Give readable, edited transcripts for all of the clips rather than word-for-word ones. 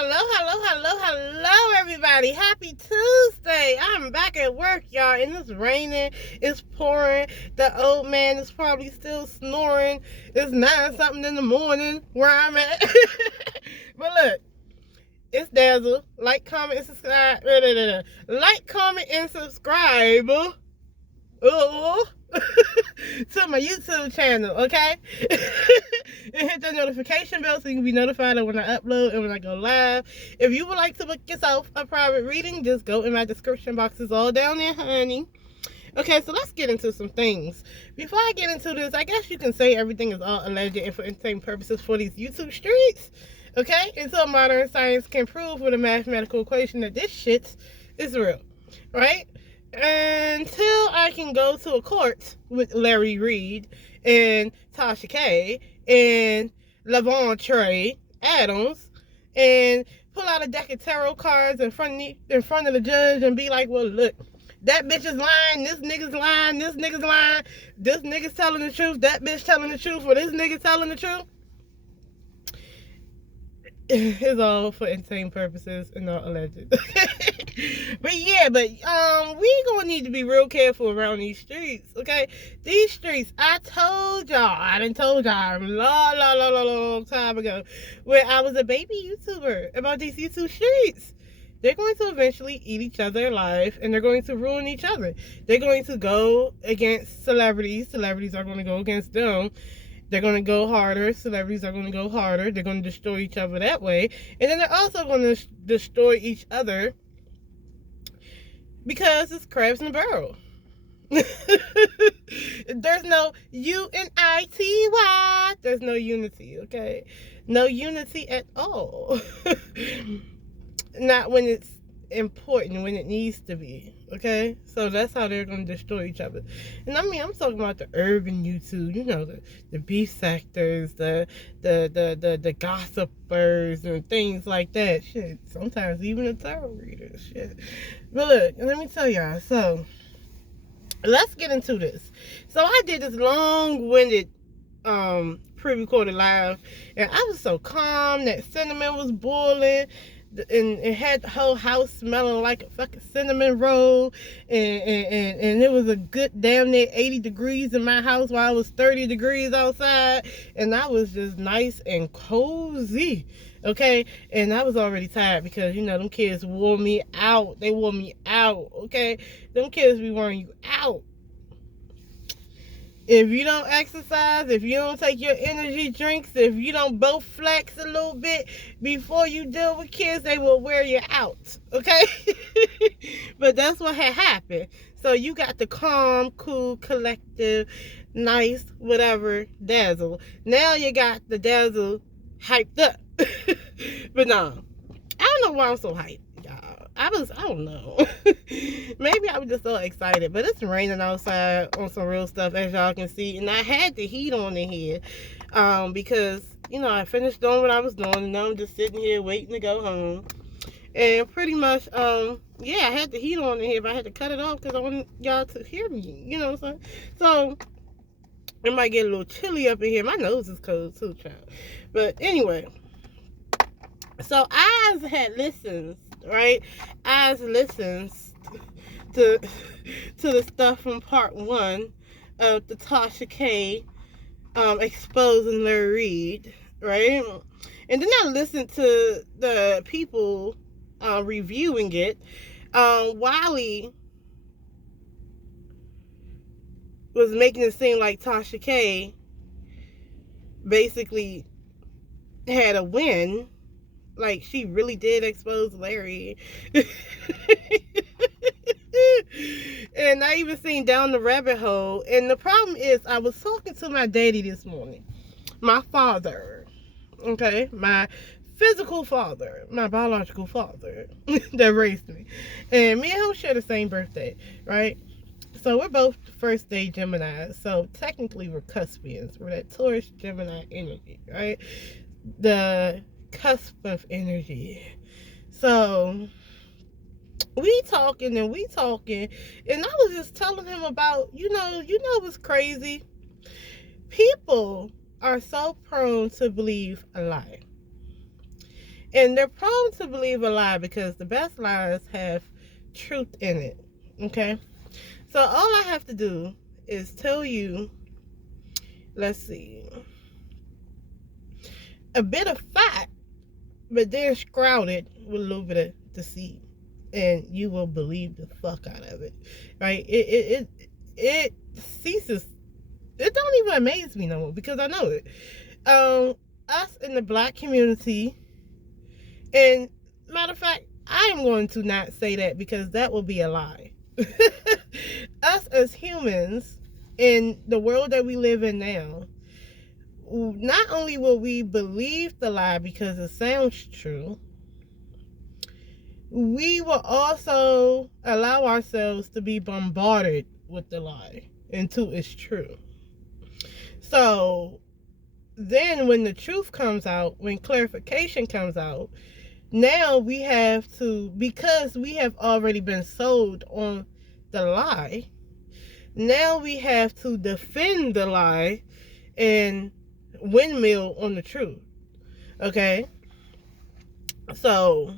Hello, everybody. Happy Tuesday. I'm back at work, y'all, and it's raining. It's pouring. The old man is probably still snoring. It's 9-something in the morning where I'm at. But look, it's Dazzle. Like, comment, and subscribe. Like, comment, and subscribe. To my YouTube channel, okay? And hit the notification bell so you can be notified of when I upload and when I go live. If you would like to book yourself a private reading, just go in my description box. It's all down there, honey. Okay, so let's get into some things. Before I get into this, I guess you can say everything is all alleged and for entertainment purposes for these YouTube streets. Okay? Until modern science can prove with a mathematical equation that this shit is real. Right? Until I can go to a court with Larry Reed and Tasha K and Lavontray Adams and pull out a deck of tarot cards in front of the judge and be like, well, look, that bitch is lying, this nigga's lying, this nigga's lying, this nigga's telling the truth, that bitch telling the truth, or this nigga telling the truth. It's all for entertainment purposes and not alleged. But we gonna need to be real careful around these streets, okay? These streets, I done told y'all a long time ago when I was a baby YouTuber about these YouTube streets. They're going to eventually eat each other alive, and they're going to ruin each other. They're going to go against celebrities. Celebrities are going to go against them. They're going to go harder. Celebrities are going to go harder. They're going to destroy each other that way. And then they're also going to destroy each other because it's crabs in a barrel. There's no U-N-I-T-Y. There's no unity, okay? No unity at all. Not when it's important, when it needs to be, okay? So that's how they're going to destroy each other. And I mean, I'm talking about the urban YouTube, you know, the beef sectors, the gossipers and things like that. Shit, sometimes even the tarot readers, shit. But look, let me tell y'all, so let's get into this. So I did this long-winded pre-recorded live, and I was so calm. That cinnamon was boiling, and it had the whole house smelling like a fucking cinnamon roll, and it was a good damn near 80 degrees in my house while it was 30 degrees outside, and I was just nice and cozy, okay? And I was already tired because, you know, them kids wore me out. They wore me out, okay? Them kids be wearing you out. If you don't exercise, if you don't take your energy drinks, if you don't both flex a little bit before you deal with kids, they will wear you out, okay? But that's what had happened. So you got the calm, cool, collective, nice, whatever, Dazzle. Now you got the Dazzle hyped up. But no, I don't know why I'm so hyped, y'all. I don't know. Maybe I was just so excited. But it's raining outside on some real stuff, as y'all can see. And I had the heat on in here. Because, you know, I finished doing what I was doing. And now I'm just sitting here waiting to go home. And pretty much, I had the heat on in here. But I had to cut it off because I want y'all to hear me. You know what I'm saying? So, it might get a little chilly up in here. My nose is cold too, child. But anyway. So, I had listens, right? I listens to the stuff from part 1 of the Tasha K exposing Larry Reed, right? And then I listened to the people reviewing it. Wiley was making it seem like Tasha K basically had a win. Like, she really did expose Larry. And I even seen down the rabbit hole. And the problem is, I was talking to my daddy this morning. My father. Okay? My physical father. My biological father. That raised me. And me and him share the same birthday. Right? So we're both first day Gemini. So technically we're cuspians. We're that Taurus Gemini energy. Right? The cusp of energy. So we talking, and I was just telling him about, you know what's crazy? People are so prone to believe a lie. And they're prone to believe a lie because the best lies have truth in it. Okay? So all I have to do is tell you, let's see, a bit of fact, but then shrouded with a little bit of deceit, and you will believe the fuck out of it. Right? It ceases. It don't even amaze me no more because I know it. Us in the black community, and matter of fact, I am going to not say that because that will be a lie. Us as humans in the world that we live in now, not only will we believe the lie because it sounds true, we will also allow ourselves to be bombarded with the lie until it's true. So then when the truth comes out, when clarification comes out, now we have to, because we have already been sold on the lie, now we have to defend the lie and windmill on the truth. Okay? So,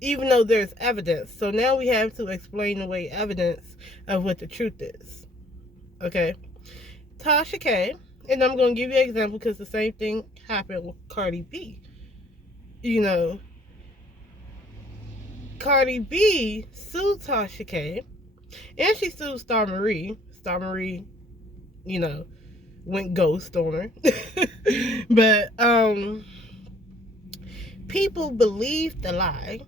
even though there's evidence, so now we have to explain away evidence of what the truth is. Okay? Tasha K, and I'm going to give you an example because the same thing happened with Cardi B. You know, Cardi B sued Tasha K, and she sued Star Marie. Star Marie, you know, went ghost on her. But people believed the lie,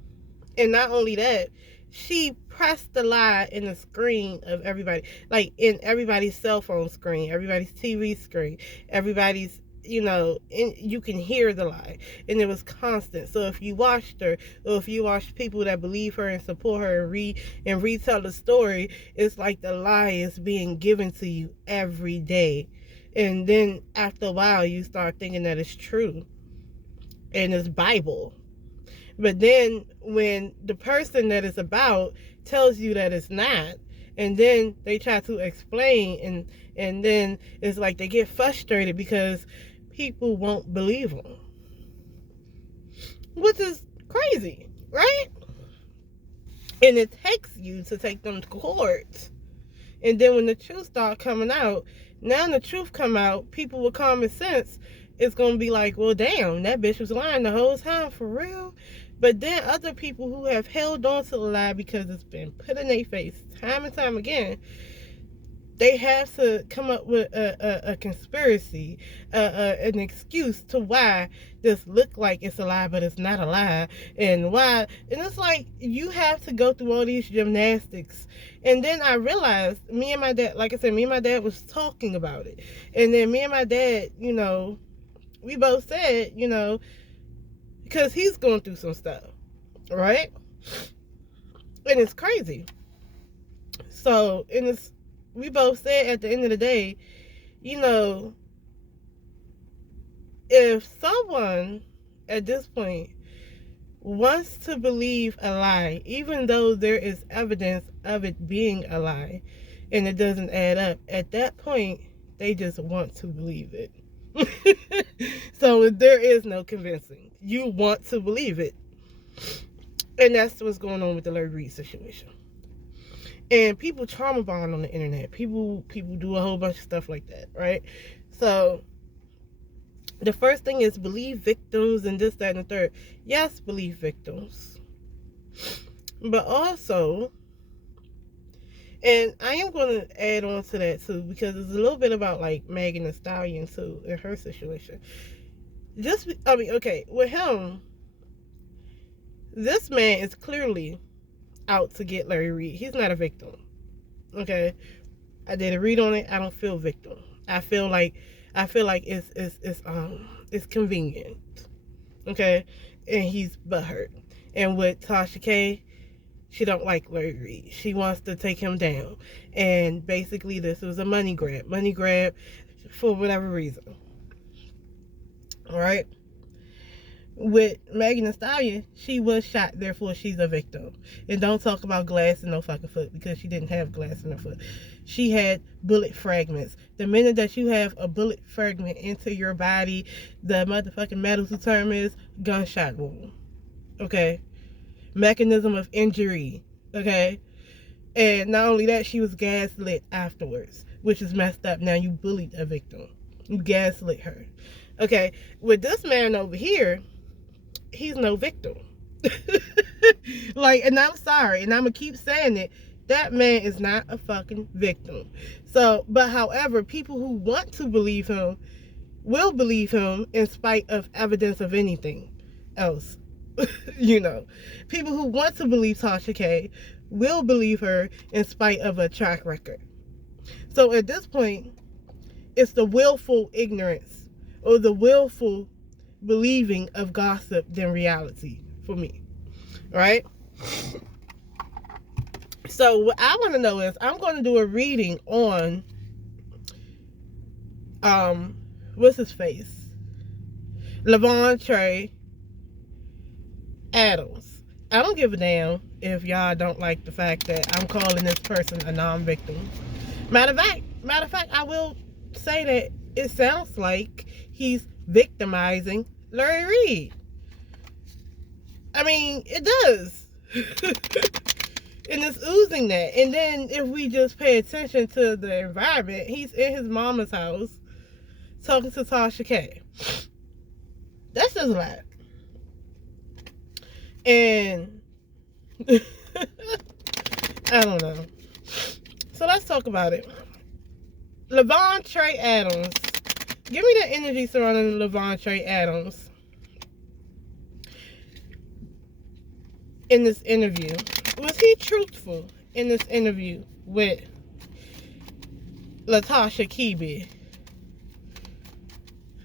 and not only that, she pressed the lie in the screen of everybody, like in everybody's cell phone screen, everybody's TV screen, everybody's, you know, and you can hear the lie, and it was constant. So if you watched her, or if you watched people that believe her and support her and retell the story, it's like the lie is being given to you every day. And then after a while you start thinking that it's true and it's Bible. But then when the person that it's about tells you that it's not, and then they try to explain, and then it's like they get frustrated because people won't believe them, which is crazy, right? And it takes you to take them to court, and then when the truth start coming out, now the truth come out, people with common sense, it's gonna be like, well, damn, that bitch was lying the whole time, for real. But then other people who have held on to the lie because it's been put in their face time and time again, they have to come up with a conspiracy, an excuse to why this look like it's a lie, but it's not a lie, and why. And it's like, you have to go through all these gymnastics. And then I realized, me and my dad, like I said, me and my dad was talking about it. And then me and my dad, you know, we both said, you know, because he's going through some stuff, right? And it's crazy. So, and it's, we both said at the end of the day, you know, if someone at this point wants to believe a lie, even though there is evidence of it being a lie, and it doesn't add up, at that point, they just want to believe it. So there is no convincing. You want to believe it. And that's what's going on with the Larry Reid situation. And people trauma bond on the internet. People do a whole bunch of stuff like that, right? So the first thing is believe victims and this, that, and the third. Yes, believe victims. But also, and I am going to add on to that too, because it's a little bit about like Megan Thee Stallion too, in her situation. Okay, with him, this man is clearly out to get Larry Reid. He's not a victim. Okay, I did a read on it. I don't feel victim. I feel like it's convenient. Okay, and he's butthurt. And with Tasha K, she don't like Larry Reid. She wants to take him down. And basically this was a money grab for whatever reason. Alright? with Megan Thee Stallion, she was shot, therefore she's a victim. And don't talk about glass in no fucking foot, because she didn't have glass in her foot. She had bullet fragments. The minute that you have a bullet fragment into your body, the motherfucking medical term is gunshot wound. Okay? Mechanism of injury. Okay? And not only that, she was gaslit afterwards, which is messed up. Now you bullied a victim. You gaslit her. Okay? With this man over here, he's no victim. Like, and I'm sorry, and I'm gonna keep saying it, that man is not a fucking victim. So, but however, people who want to believe him will believe him in spite of evidence of anything else. You know, people who want to believe Tasha K will believe her in spite of a track record. So at this point, it's the willful ignorance or the willful believing of gossip than reality for me, right? So what I want to know is, I'm going to do a reading on what's his face, Lavontray Adams. I don't give a damn if y'all don't like the fact that I'm calling this person a non-victim. Matter of fact, I will say that it sounds like he's victimizing Larry Reid. I mean, it does. And it's oozing that. And then if we just pay attention to the environment, he's in his mama's house talking to Tasha K. That's just a lot. And I don't know. So let's talk about it. Lavontray Adams. Give me the energy surrounding Lavontray Adams in this interview. Was he truthful in this interview with Latasha Kebe?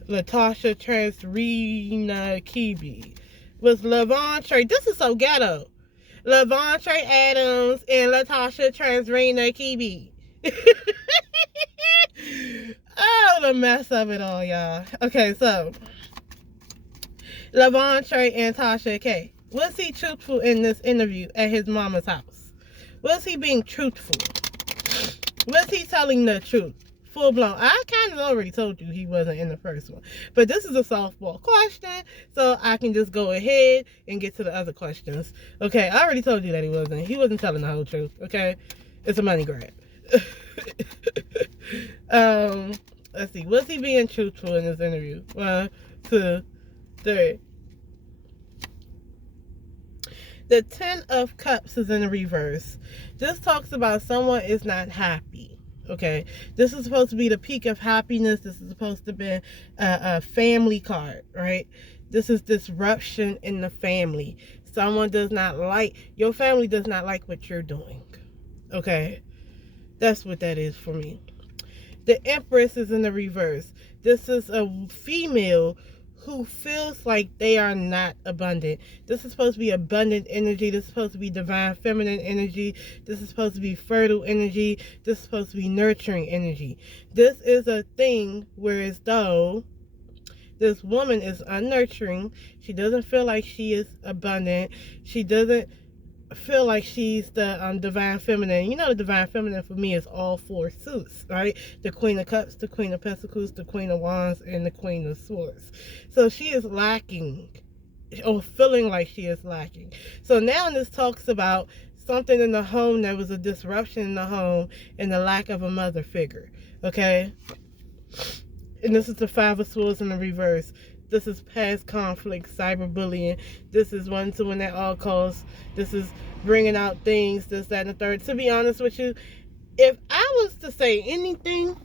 Latasha Transrena Kebe. Was Lavontray, this is so ghetto, Lavontray Adams and Latasha Transrena Kebe. Oh, the mess of it all, y'all. Okay, so Lavontray and Tasha K. Was he truthful in this interview at his mama's house? Was he being truthful? Was he telling the truth? Full blown. I kind of already told you he wasn't in the first one. But this is a softball question, so I can just go ahead and get to the other questions. Okay, I already told you that he wasn't. He wasn't telling the whole truth, okay? It's a money grab. Let's see. Was he being truthful in this interview? 1, 2, 3. The 10 of Cups is in the reverse. This talks about someone is not happy. Okay, this is supposed to be the peak of happiness. This is supposed to be a family card, right? This is disruption in the family. Someone does not like, your family does not like what you're doing. Okay, that's what that is for me. The Empress is in the reverse. This is a female who feels like they are not abundant. This is supposed to be abundant energy. This is supposed to be divine feminine energy. This is supposed to be fertile energy. This is supposed to be nurturing energy. This is a thing where as though this woman is unnurturing. She doesn't feel like she is abundant. She doesn't feel like she's the divine feminine. You know, the divine feminine for me is all 4 suits, right? The Queen of Cups, the Queen of Pentacles, the Queen of Wands, and the Queen of Swords. So she is lacking, or feeling like she is lacking. So now this talks about something in the home that was a disruption in the home and the lack of a mother figure, okay? And this is the 5 of Swords in the reverse. This is past conflict, cyberbullying. This is one to win at all costs. This is bringing out things, this, that, and the third. To be honest with you, if I was to say anything,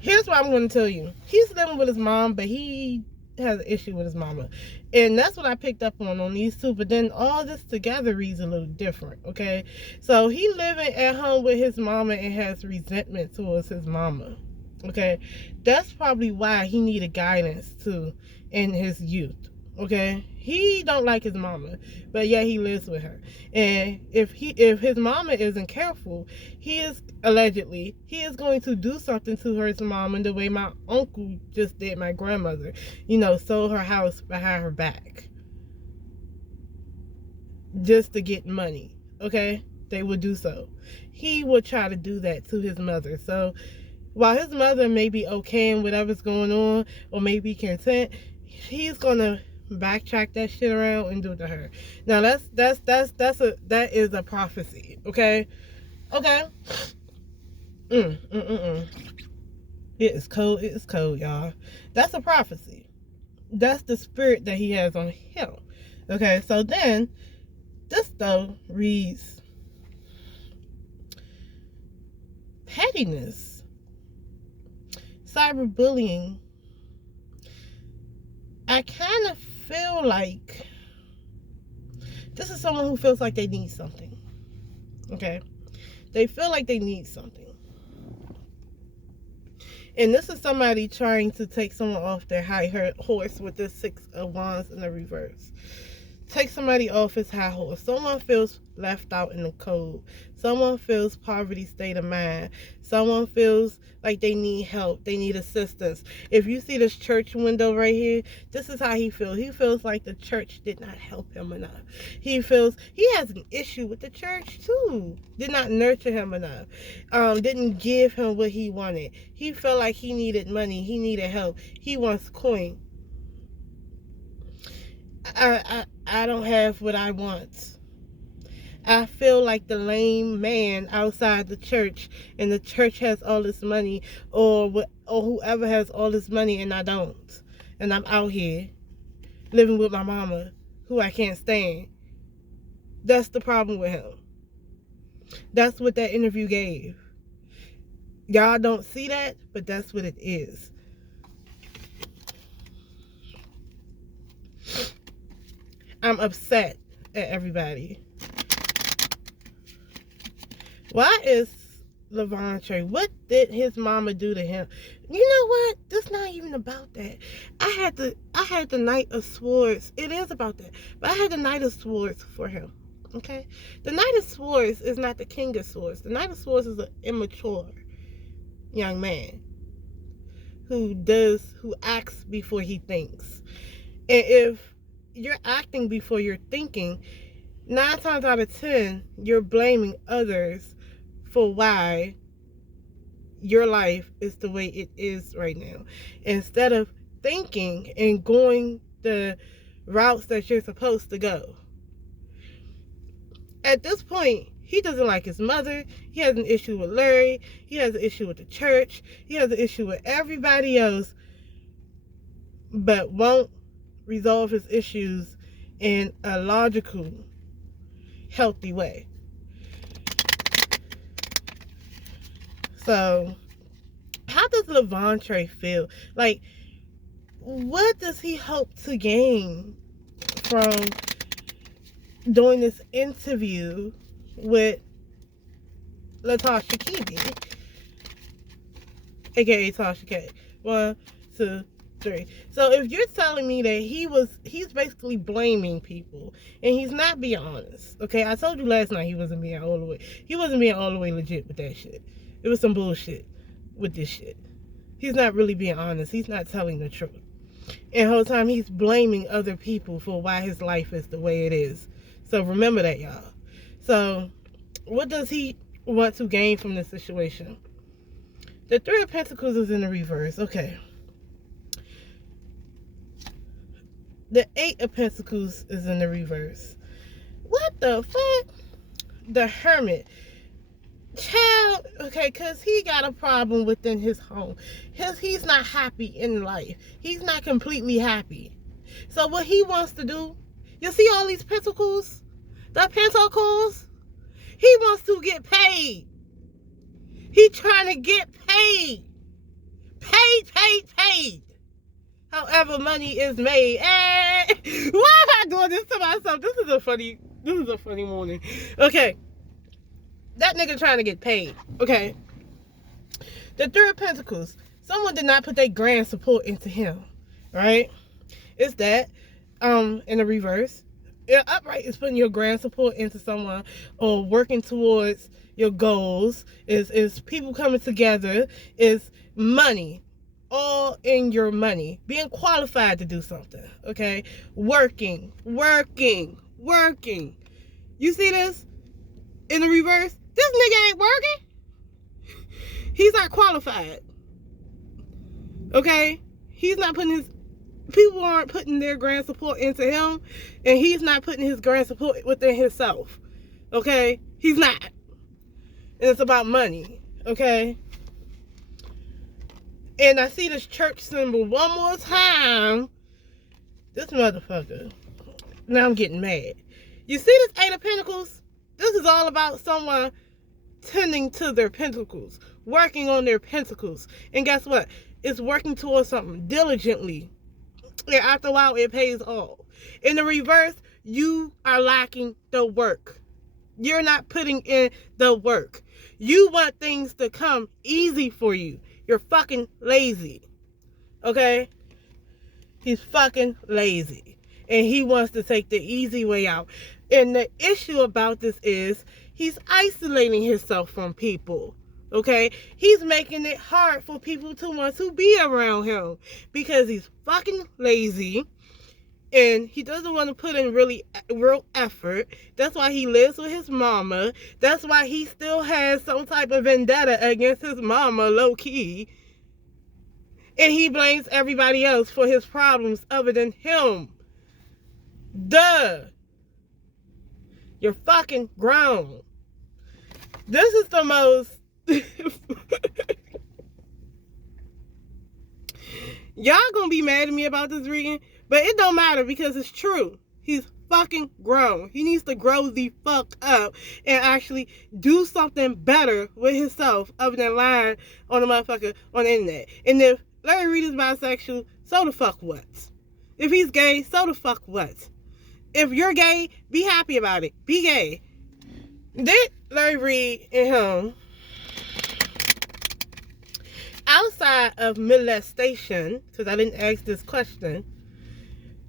here's what I'm going to tell you. He's living with his mom, but he has an issue with his mama. And that's what I picked up on these two. But then all this together reads a little different, okay? So he living at home with his mama and has resentment towards his mama. Okay, that's probably why he needed guidance too in his youth. Okay, he don't like his mama, but yeah, he lives with her. And if his mama isn't careful, he is going to do something to his mama the way my uncle just did my grandmother. Sold her house behind her back just to get money. Okay, they would do so. He would try to do that to his mother. So while his mother may be okay in whatever's going on, or maybe content, he's gonna backtrack that shit around and do it to her. Now that is a prophecy. Okay. It is cold. It is cold, y'all. That's a prophecy. That's the spirit that he has on him. Okay. So then this though reads pettiness, cyberbullying. I kind of feel like this is someone who feels like they need something. Okay? They feel like they need something. And this is somebody trying to take someone off their high horse with this 6 of Wands in the reverse. Take somebody off his high horse. Someone feels left out in the cold. Someone feels poverty state of mind. Someone feels like they need help. They need assistance. If you see this church window right here, this is how he feels. He feels like the church did not help him enough. He feels he has an issue with the church too. Did not nurture him enough. Didn't give him what he wanted. He felt like he needed money. He needed help. He wants coin. I don't have what I want. I feel like the lame man outside the church, and the church has all this money, or whoever has all this money, and I don't. And I'm out here living with my mama, who I can't stand. That's the problem with him. That's what that interview gave. Y'all don't see that, but that's what it is. I'm upset at everybody. Why is Lavontray? What did his mama do to him? You know what? This not even about that. I had the Knight of Swords. It is about that. But I had the Knight of Swords for him. Okay? The Knight of Swords is not the King of Swords. The Knight of Swords is an immature young man who acts before he thinks. And if you're acting before you're thinking, 9 times out of 10, you're blaming others for why your life is the way it is right now, instead of thinking and going the routes that you're supposed to go. At this point, he doesn't like his mother. He has an issue with Larry. He has an issue with the church. He has an issue with everybody else, but won't resolve his issues in a logical, healthy way. So, how does Lavontray feel? Like, what does he hope to gain from doing this interview with Latasha Kiwi, aka Tasha K? 1, 2, 3. So if you're telling me that he's basically blaming people and he's not being honest. Okay, I told you last night he wasn't being all the way legit with that shit. It was some bullshit with this shit. He's not really being honest. He's not telling the truth. And the whole time he's blaming other people for why his life is the way it is. So remember that, y'all. So what does he want to gain from this situation? The 3 of Pentacles is in the reverse. Okay. The 8 of Pentacles is in the reverse. What the fuck? The Hermit. Child, okay, because he got a problem within his home. He's not happy in life. He's not completely happy. So what he wants to do, you see all these pentacles? The pentacles? He wants to get paid. He trying to get paid. Paid. However money is made. Why am I doing this to myself? This is a funny morning. Okay. That nigga trying to get paid. Okay. The 3 of Pentacles. Someone did not put their grand support into him. Right? It's that. in the reverse. Upright is putting your grand support into someone or working towards your goals. Is people coming together. Is money. All in your money. Being qualified to do something. Okay? Working. You see this? In the reverse? This nigga ain't working. He's not qualified. Okay? He's not putting his... People aren't putting their grand support into him, and he's not putting his grand support within himself. Okay? He's not. And it's about money. Okay? And I see this church symbol one more time. This motherfucker. Now I'm getting mad. You see this Eight of Pentacles? This is all about someone tending to their pentacles, working on their pentacles. And guess what? It's working towards something diligently. And after a while, it pays off. In the reverse, you are lacking the work. You're not putting in the work. You want things to come easy for you. You're fucking lazy. Okay? He's fucking lazy. And he wants to take the easy way out. And the issue about this is he's isolating himself from people. Okay? He's making it hard for people to want to be around him because he's fucking lazy and he doesn't want to put in real effort. That's why he lives with his mama. That's why he still has some type of vendetta against his mama, low-key. And he blames everybody else for his problems other than him. Duh. You're fucking grown. This is the most... Y'all gonna be mad at me about this reading, but it don't matter because it's true. He's fucking grown. He needs to grow the fuck up and actually do something better with himself other than lying on the motherfucker on the internet. And if Larry Reed is bisexual, so the fuck what? If he's gay, so the fuck what? If you're gay, be happy about it. Be gay. Did Larry Reed and him, outside of molestation, because I didn't ask this question,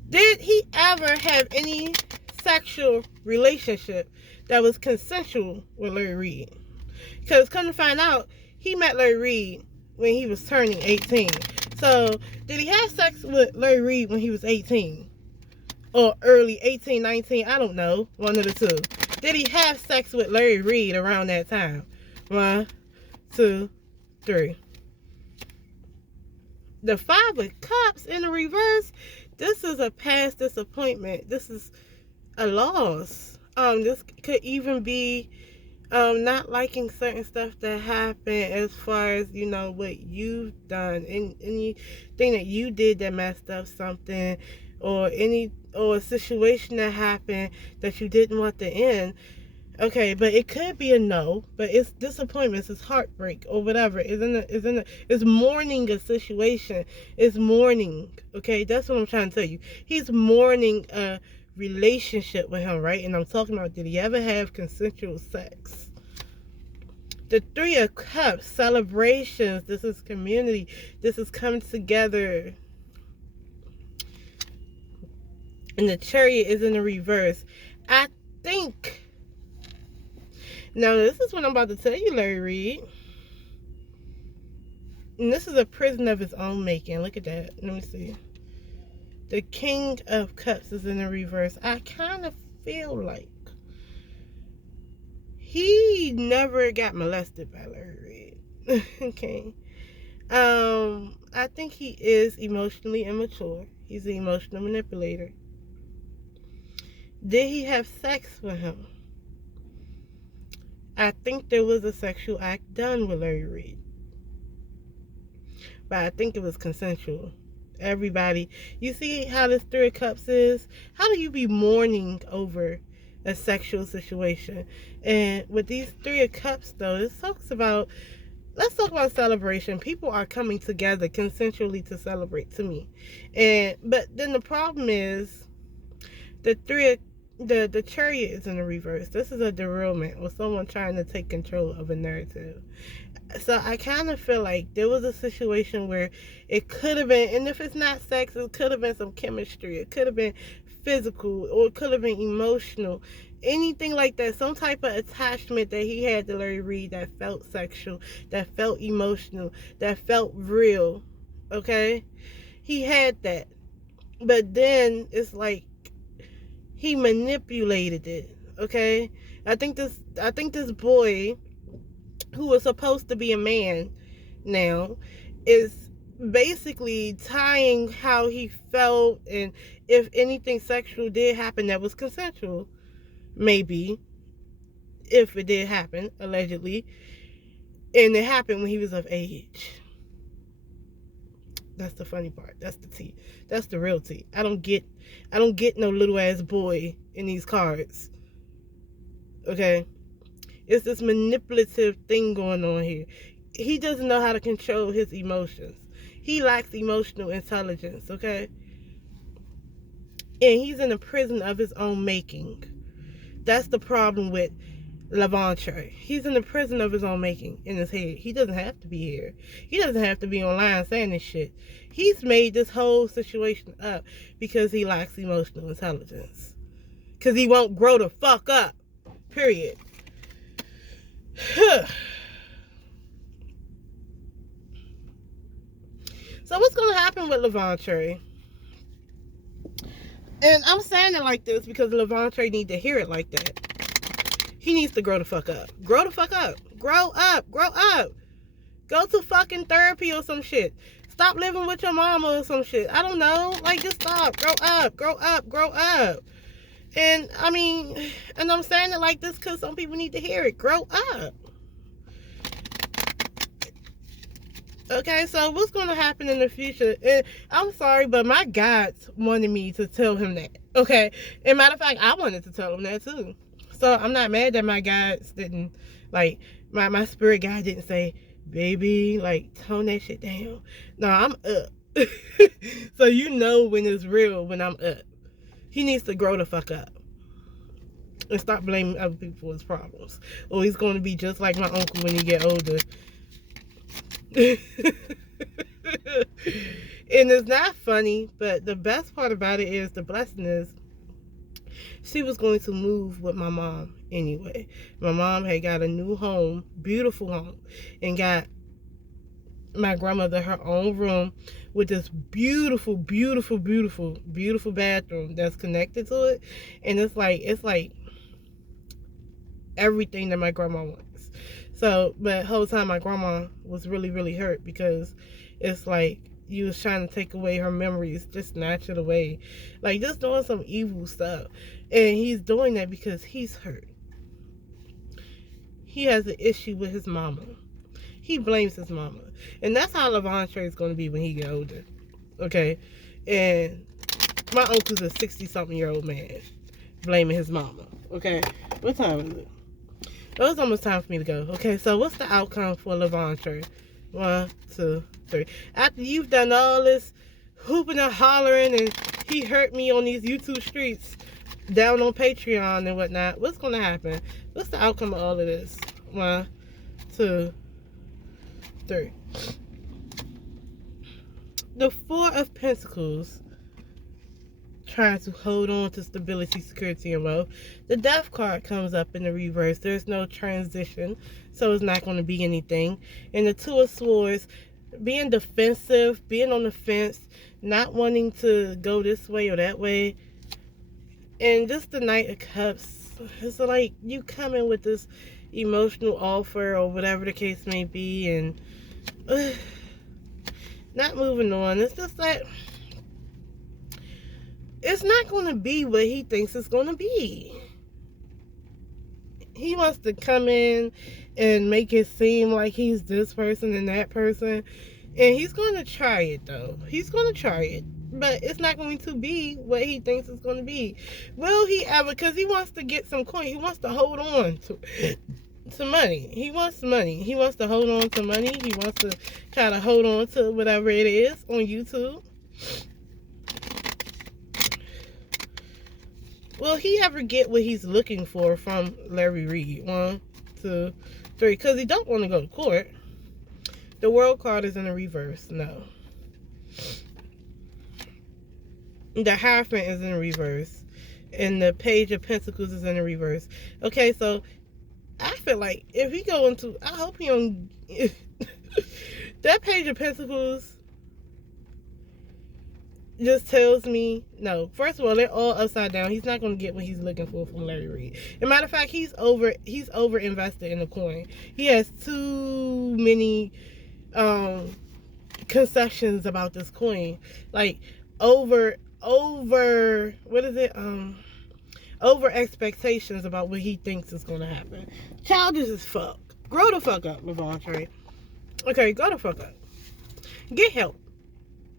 did he ever have any sexual relationship that was consensual with Larry Reed? Because come to find out, he met Larry Reed when he was turning 18. So, did he have sex with Larry Reed when he was 18? Or early 18, 19, I don't know. One of the two. Did he have sex with Larry Reed around that time? 1, 2, 3. The Five of Cups in the reverse, this is a past disappointment. This is a loss. This could even be not liking certain stuff that happened as far as, you know, what you've done. Anything that you did that messed up something, or a situation that happened that you didn't want to end. Okay, but it could be a no, but it's disappointments, it's heartbreak or whatever. It's mourning a situation. It's mourning. Okay, that's what I'm trying to tell you. He's mourning a relationship with him, right? And I'm talking about, did he ever have consensual sex? The Three of Cups, celebrations. This is community. This is coming together. And the Chariot is in the reverse. I think... Now, this is what I'm about to tell you, Larry Reed. And this is a prison of his own making. Look at that. Let me see. The King of Cups is in the reverse. I kind of feel like he never got molested by Larry Reed. Okay. I think he is emotionally immature. He's an emotional manipulator. Did he have sex with him? I think there was a sexual act done with Larry Reed. But I think it was consensual. Everybody, you see how this Three of Cups is? How do you be mourning over a sexual situation? And with these Three of Cups, though, this talks about, let's talk about celebration. People are coming together consensually to celebrate, to me. But then the problem is, the Chariot is in the reverse. This is a derailment or someone trying to take control of a narrative. So I kind of feel like there was a situation where it could have been, and if it's not sex, it could have been some chemistry. It could have been physical, or it could have been emotional. Anything like that, some type of attachment that he had to Larry Reed that felt sexual, that felt emotional, that felt real. Okay? He had that. But then it's like he manipulated it. Okay? I think this boy, who was supposed to be a man now, is basically tying how he felt, and if anything sexual did happen that was consensual, maybe, if it did happen, allegedly, and it happened when he was of age. That's the funny part. That's the tea. That's the real tea. I don't get no little ass boy in these cards. Okay? It's this manipulative thing going on here. He doesn't know how to control his emotions. He lacks emotional intelligence, okay? And he's in a prison of his own making. That's the problem with Lavontray. He's in the prison of his own making in his head. He doesn't have to be here. He doesn't have to be online saying this shit. He's made this whole situation up because he lacks emotional intelligence. Because he won't grow the fuck up. Period. So what's going to happen with Lavontray? And I'm saying it like this because Lavontray needs to hear it like that. He needs to grow the fuck up. Grow the fuck up. Grow up. Grow up. Go to fucking therapy or some shit. Stop living with your mama or some shit. I don't know. Like, just stop. Grow up. Grow up. Grow up. And, I mean, and I'm saying it like this because some people need to hear it. Grow up. Okay, so what's going to happen in the future? And I'm sorry, but my guides wanted me to tell him that. Okay? And matter of fact, I wanted to tell him that too. So I'm not mad that my guides didn't, like, my spirit guide didn't say, baby, like, tone that shit down. No, I'm up. So you know when it's real when I'm up. He needs to grow the fuck up. And stop blaming other people for his problems. Or he's going to be just like my uncle when he get older. And it's not funny, but the best part about it is, the blessing is, she was going to move with my mom anyway. My mom had got a new home, beautiful home, and got my grandmother her own room with this beautiful, beautiful, beautiful, beautiful bathroom that's connected to it. And it's like everything that my grandma wants. So, but the whole time my grandma was really, really hurt because it's like you was trying to take away her memories, just snatch it away. Like, just doing some evil stuff. And he's doing that because he's hurt. He has an issue with his mama. He blames his mama. And that's how Lavontray is going to be when he get older. Okay? And my uncle's a 60-something-year-old man blaming his mama. Okay? What time is it? Oh, it's almost time for me to go. Okay, so what's the outcome for Lavontray? 1, 2, 3. After you've done all this hooping and hollering and he hurt me on these YouTube streets, down on Patreon and whatnot, what's going to happen? What's the outcome of all of this? 1, 2, 3. The 4 of Pentacles, trying to hold on to stability, security, and wealth. The Death card comes up in the reverse. There's no transition, so it's not going to be anything. And the 2 of Swords, being defensive, being on the fence, not wanting to go this way or that way. And just the Knight of Cups. It's like you come in with this emotional offer or whatever the case may be, and not moving on. It's just that it's not going to be what he thinks it's going to be. He wants to come in and make it seem like he's this person and that person. And he's going to try it, though. He's going to try it. But it's not going to be what he thinks it's going to be. Will he ever? Because he wants to get some coin. He wants to hold on to money. He wants money. He wants to hold on to money. He wants to try to hold on to whatever it is on YouTube. Will he ever get what he's looking for from Larry Reed? 1, 2, 3. Because he don't want to go to court. The World card is in the reverse. No. The Hierophant is in the reverse. And the Page of Pentacles is in the reverse. Okay, so I feel like if he go into, I hope he don't. That Page of Pentacles just tells me, no, first of all, they're all upside down. He's not going to get what he's looking for from Larry Reid. As a matter of fact, he's over invested in the coin. He has too many concessions about this coin. Like over what is it? Over expectations about what he thinks is going to happen. Childish as fuck. Grow the fuck up, Lavontray. Okay, grow the fuck up. Get help.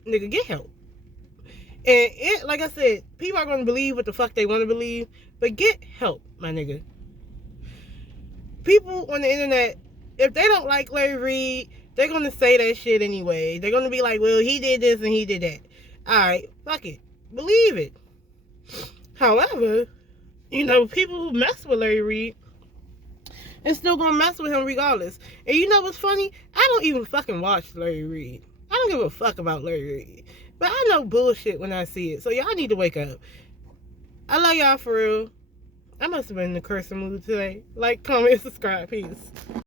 Nigga, get help. And it, like I said, people are going to believe what the fuck they want to believe, but get help, my nigga. People on the internet, if they don't like Larry Reid, they're going to say that shit anyway. They're going to be like, well, he did this and he did that. Alright, fuck it. Believe it. However, you know, people who mess with Larry Reid and still going to mess with him regardless. And you know what's funny? I don't even fucking watch Larry Reid. I don't give a fuck about Larry Reid. But I know bullshit when I see it. So y'all need to wake up. I love y'all for real. I must have been in the cursing mood today. Like, comment, subscribe. Peace.